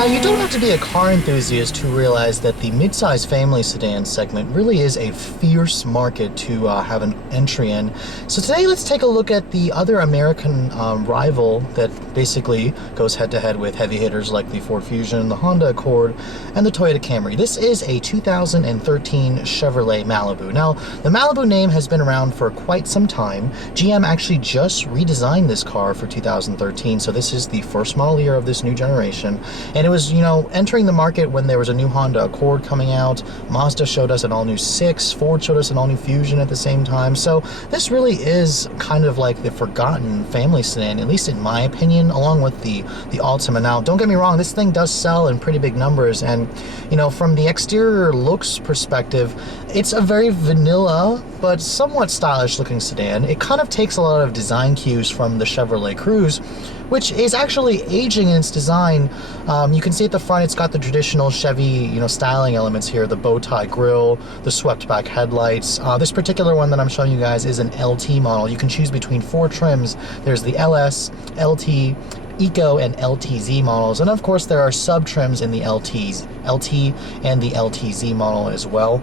Now, you don't have to be a car enthusiast to realize that the midsize family sedan segment really is a fierce market to have an entry in. So today, let's take a look at the other American rival that basically goes head-to-head with heavy hitters like the Ford Fusion, the Honda Accord, and the Toyota Camry. This is a 2013 Chevrolet Malibu. Now, the Malibu name has been around for quite some time. GM actually just redesigned this car for 2013, so this is the first model year of this new generation. And it was, entering the market when there was a new Honda Accord coming out. Mazda showed us an all-new 6. Ford showed us an all-new Fusion at the same time. So this really is kind of like the forgotten family sedan, at least in my opinion, along with the Altima. Now, don't get me wrong, this thing does sell in pretty big numbers. And, from the exterior looks perspective, it's a very vanilla but somewhat stylish looking sedan. It kind of takes a lot of design cues from the Chevrolet Cruze, which is actually aging in its design. You can see at the front, it's got the traditional Chevy, styling elements here, the bow tie grille, the swept back headlights. This particular one that I'm showing you guys is an LT model. You can choose between 4 trims. There's the LS, LT, Eco, and LTZ models, and of course there are sub trims in the LT and the LTZ model as well.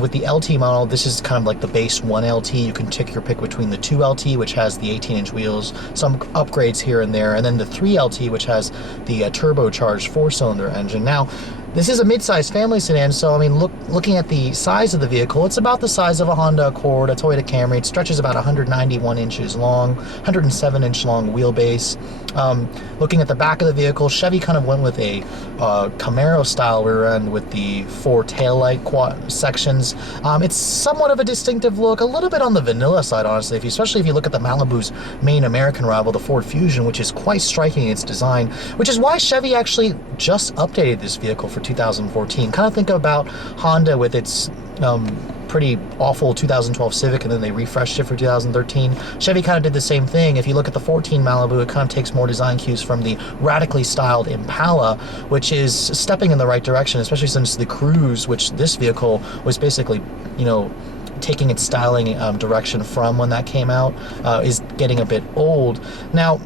With the LT model, this is kind of like the base 1 LT. You can take your pick between the 2 LT, which has the 18-inch wheels, some upgrades here and there, and then the 3 LT, which has the turbocharged 4-cylinder engine. Now, this is a mid-size family sedan, so looking at the size of the vehicle, it's about the size of a Honda Accord, a Toyota Camry. It stretches about 191 inches long, 107-inch long wheelbase. Looking at the back of the vehicle, Chevy kind of went with a Camaro-style rear end with the 4 taillight sections. It's somewhat of a distinctive look, a little bit on the vanilla side, honestly, especially if you look at the Malibu's main American rival, the Ford Fusion, which is quite striking in its design, which is why Chevy actually just updated this vehicle for 2014. Kind of think about Honda with its pretty awful 2012 Civic, and then they refreshed it for 2013. Chevy kind of did the same thing. If you look at the 14 Malibu, it kind of takes more design cues from the radically styled Impala, which is stepping in the right direction, especially since the Cruze, which this vehicle was basically, taking its styling direction from when that came out, is getting a bit old. Now,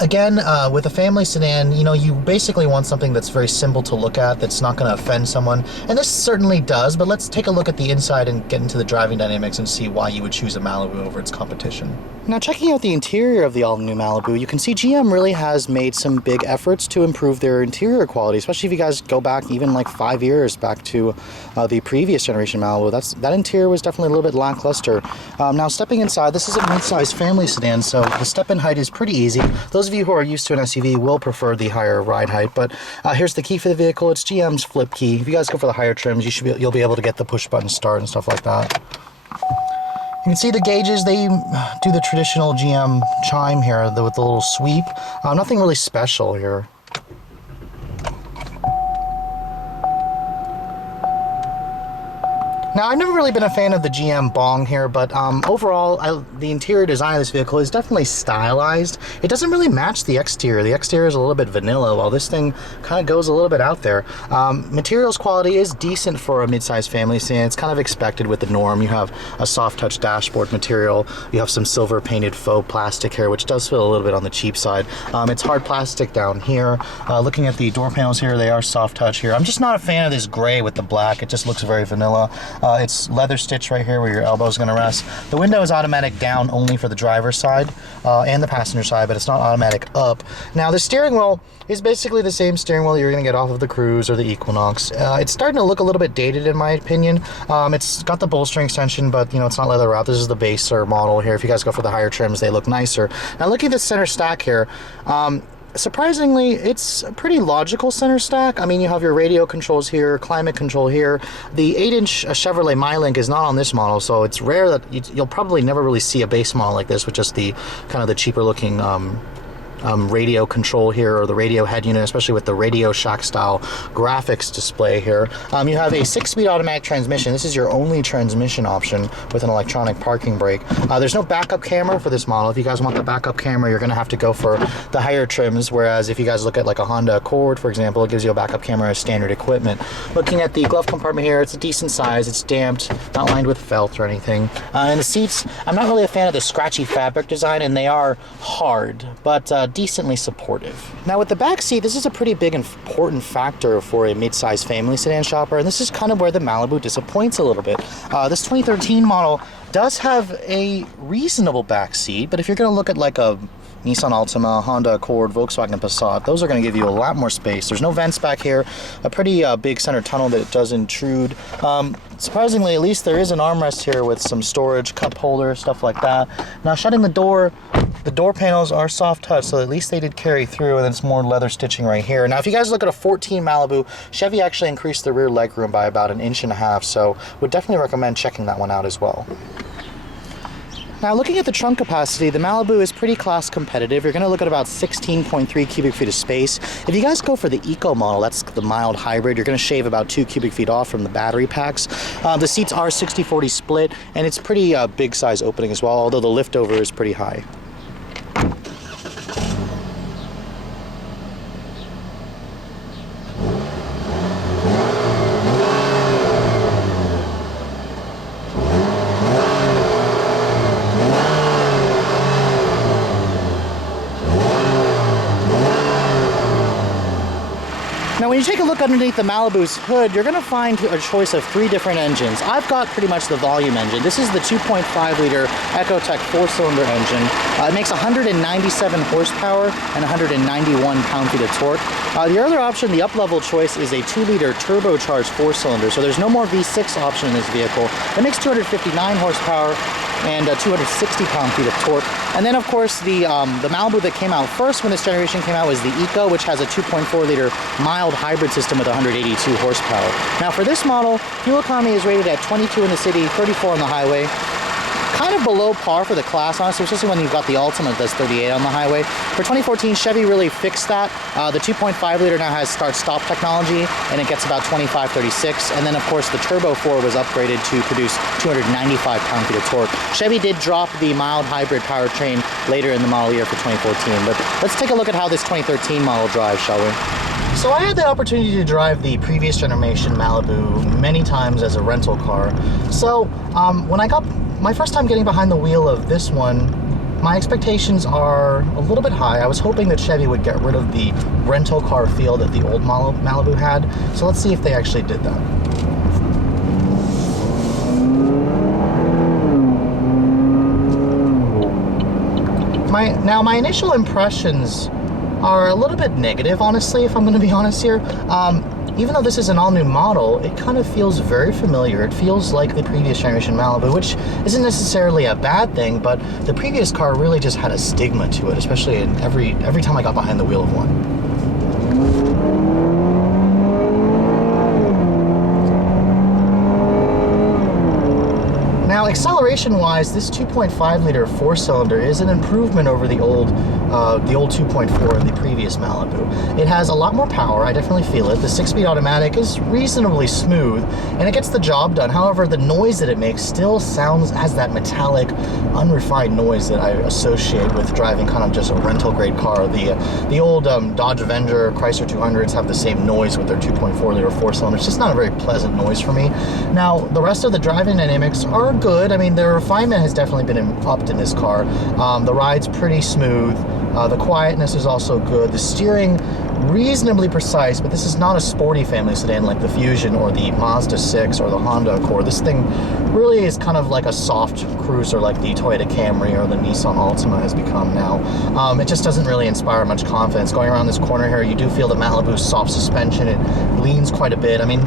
again, with a family sedan, you basically want something that's very simple to look at, that's not going to offend someone. And this certainly does, but let's take a look at the inside and get into the driving dynamics and see why you would choose a Malibu over its competition. Now, checking out the interior of the all-new Malibu, you can see GM really has made some big efforts to improve their interior quality, especially if you guys go back even like 5 years back to the previous generation Malibu. That interior was definitely a little bit lackluster. Now, stepping inside, this is a mid-size family sedan, so the step-in height is pretty easy. Those of you who are used to an SUV will prefer the higher ride height, but here's the key for the vehicle. It's GM's flip key. If you guys go for the higher trims, you'll be able to get the push-button start and stuff like that. You can see the gauges, they do the traditional GM chime here with the little sweep. Nothing really special here. Now, I've never really been a fan of the GM bong here, but overall, the interior design of this vehicle is definitely stylized. It doesn't really match the exterior. The exterior is a little bit vanilla, while this thing kind of goes a little bit out there. Materials quality is decent for a mid-size family sedan. It's kind of expected with the norm. You have a soft touch dashboard material. You have some silver painted faux plastic here, which does feel a little bit on the cheap side. It's hard plastic down here. Looking at the door panels here, they are soft touch here. I'm just not a fan of this gray with the black. It just looks very vanilla. It's leather stitch right here where your elbow is going to rest. The window is automatic down only for the driver's side and the passenger side, but it's not automatic up. Now, the steering wheel is basically the same steering wheel you're going to get off of the Cruze or the Equinox. It's starting to look a little bit dated in my opinion. It's got the bolstering extension, but it's not leather wrapped. This is the baser model here. If you guys go for the higher trims, they look nicer. Now, looking at the center stack here, surprisingly, it's a pretty logical center stack. You have your radio controls here, climate control here. The 8-inch Chevrolet MyLink is not on this model, so it's rare that you'll probably never really see a base model like this with just the kind of the cheaper looking radio control here, or the radio head unit, especially with the Radio Shack style graphics display here. You have a 6-speed automatic transmission. This is your only transmission option with an electronic parking brake. There's no backup camera for this model. If you guys want the backup camera, you're going to have to go for the higher trims, whereas if you guys look at like a Honda Accord, for example, it gives you a backup camera as standard equipment. Looking at the glove compartment here, it's a decent size. It's damped, not lined with felt or anything. And the seats, I'm not really a fan of the scratchy fabric design, and they are hard, but decently supportive. Now with the back seat, this is a pretty big and important factor for a mid-size family sedan shopper, and this is kind of where the Malibu disappoints a little bit. This 2013 model does have a reasonable back seat, but if you're going to look at like a Nissan Altima, Honda Accord, Volkswagen Passat, those are going to give you a lot more space. There's no vents back here, a pretty big center tunnel that it does intrude. Surprisingly, at least there is an armrest here with some storage, cup holder, stuff like that. Now shutting the door panels are soft touch, so at least they did carry through, and then it's more leather stitching right here. Now if you guys look at a 14 Malibu, Chevy actually increased the rear legroom by about 1.5 inches, so would definitely recommend checking that one out as well. Now looking at the trunk capacity, the Malibu is pretty class competitive. You're going to look at about 16.3 cubic feet of space. If you guys go for the Eco model, that's the mild hybrid, you're going to shave about 2 cubic feet off from the battery packs. The seats are 60-40 split, and it's pretty big size opening as well, although the liftover is pretty high. Now when you take a look underneath the Malibu's hood, you're going to find a choice of 3 different engines. I've got pretty much the volume engine. This is the 2.5 liter EcoTec 4-cylinder engine. It makes 197 horsepower and 191 pound-feet of torque. The other option, the up-level choice, is a 2-liter turbocharged 4-cylinder. So there's no more V6 option in this vehicle. It makes 259 horsepower and 260 pound-feet of torque. And then of course the Malibu that came out first when this generation came out was the Eco, which has a 2.4 liter mild hybrid system with 182 horsepower. Now for this model, fuel economy is rated at 22 in the city, 34 on the highway. Kind of below par for the class, honestly, especially when you've got the Altima that does 38 on the highway. For 2014, Chevy really fixed that. The 2.5 liter now has start-stop technology, and it gets about 25, 36. And then, of course, the Turbo 4 was upgraded to produce 295 pound-feet of torque. Chevy did drop the mild hybrid powertrain later in the model year for 2014. But let's take a look at how this 2013 model drives, shall we? So I had the opportunity to drive the previous generation Malibu many times as a rental car. So when I got my first time getting behind the wheel of this one, my expectations are a little bit high. I was hoping that Chevy would get rid of the rental car feel that the old Malibu had. So let's see if they actually did that. My initial impressions are a little bit negative, honestly, if I'm going to be honest here. Even though this is an all-new model, it kind of feels very familiar. It feels like the previous generation Malibu, which isn't necessarily a bad thing, but the previous car really just had a stigma to it, especially in every time I got behind the wheel of one. Now, acceleration-wise, this 2.5 liter 4-cylinder is an improvement over the old 2.4 in the previous Malibu. It has a lot more power, I definitely feel it. The 6-speed automatic is reasonably smooth, and it gets the job done. However, the noise that it makes still has that metallic, unrefined noise that I associate with driving kind of just a rental-grade car. The old Dodge Avenger, Chrysler 200s have the same noise with their 2.4 liter 4-cylinder. It's just not a very pleasant noise for me. Now, the rest of the driving dynamics are good. I mean, the refinement has definitely been upped in this car. The ride's pretty smooth. The quietness is also good. The steering, reasonably precise, but this is not a sporty family sedan like the Fusion or the Mazda 6 or the Honda Accord. This thing really is kind of like a soft cruiser like the Toyota Camry or the Nissan Altima has become now. It just doesn't really inspire much confidence. Going around this corner here, you do feel the Malibu's soft suspension. It leans quite a bit. I mean,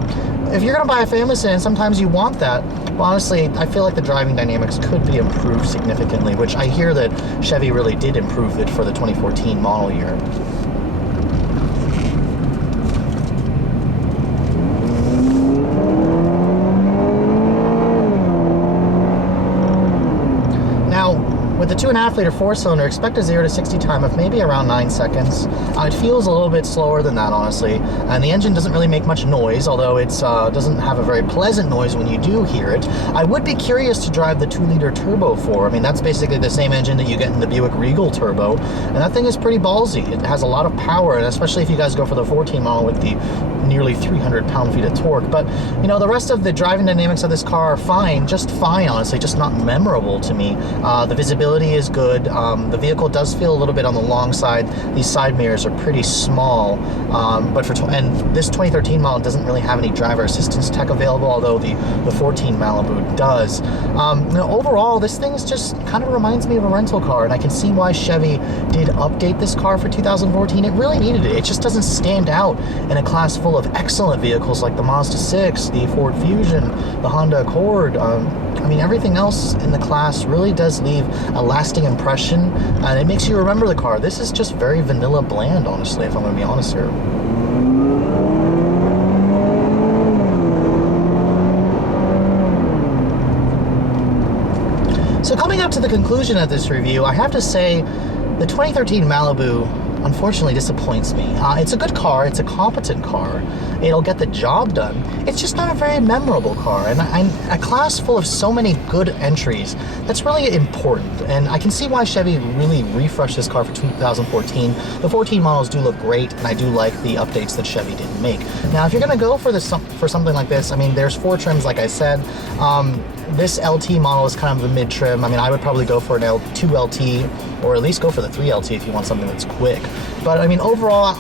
if you're going to buy a family sedan, sometimes you want that. But honestly, I feel like the driving dynamics could be improved significantly, which I hear that Chevy really did improve it for the 2014 model year. With the 2.5 liter 4-cylinder, expect a 0 to 60 time of maybe around 9 seconds. It feels a little bit slower than that, honestly, and the engine doesn't really make much noise, although it doesn't have a very pleasant noise when you do hear it. I would be curious to drive the 2-liter Turbo 4. I mean, that's basically the same engine that you get in the Buick Regal Turbo, and that thing is pretty ballsy. It has a lot of power, and especially if you guys go for the 14 model with the nearly 300 pound-feet of torque. But you know, the rest of the driving dynamics of this car are fine, just fine, honestly, just not memorable to me. The visibility is good. The vehicle does feel a little bit on the long side. These side mirrors are pretty small, and this 2013 model doesn't really have any driver assistance tech available, although the 14 Malibu does. You know, overall, this thing is just kind of reminds me of a rental car, and I can see why Chevy did update this car for 2014. It really needed it. It just doesn't stand out in a class full of excellent vehicles like the Mazda 6, the Ford Fusion, the Honda Accord. I mean, everything else in the class really does leave a lasting impression, and it makes you remember the car. This is just very vanilla bland, honestly, if I'm going to be honest here. So coming up to the conclusion of this review, I have to say the 2013 Malibu unfortunately disappoints me. It's a good car, it's a competent car, it'll get the job done. It's just not a very memorable car, and a class full of so many good entries, that's really important, and I can see why Chevy really refreshed this car for 2014. The 14 models do look great, and I do like the updates that Chevy didn't make. Now, if you're gonna go for something like this, I mean, there's 4 trims, like I said. This LT model is kind of the mid trim. I mean, I would probably go for an L2 LT, or at least go for the 3 LT if you want something that's quick. But I mean, overall,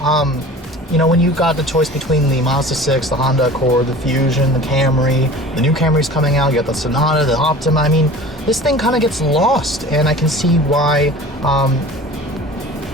you know, when you got the choice between the Mazda 6, the Honda Accord, the Fusion, the Camry, the new Camry's coming out, you got the Sonata, the Optima, I mean, this thing kind of gets lost, and I can see why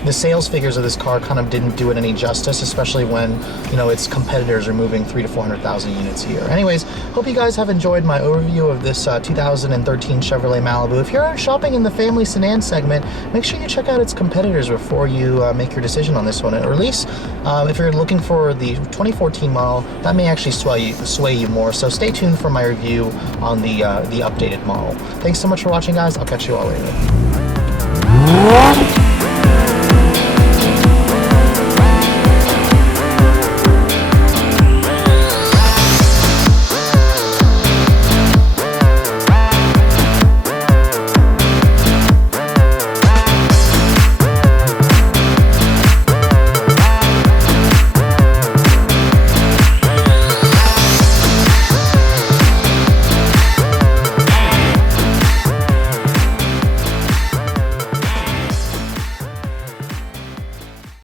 the sales figures of this car kind of didn't do it any justice, especially when, you know, its competitors are moving 300,000 to 400,000 units a year. Anyways, hope you guys have enjoyed my overview of this 2013 Chevrolet Malibu. If you're shopping in the family sedan segment, make sure you check out its competitors before you make your decision on this one. Or at least, if you're looking for the 2014 model, that may actually sway you more. So stay tuned for my review on the updated model. Thanks so much for watching, guys. I'll catch you all later.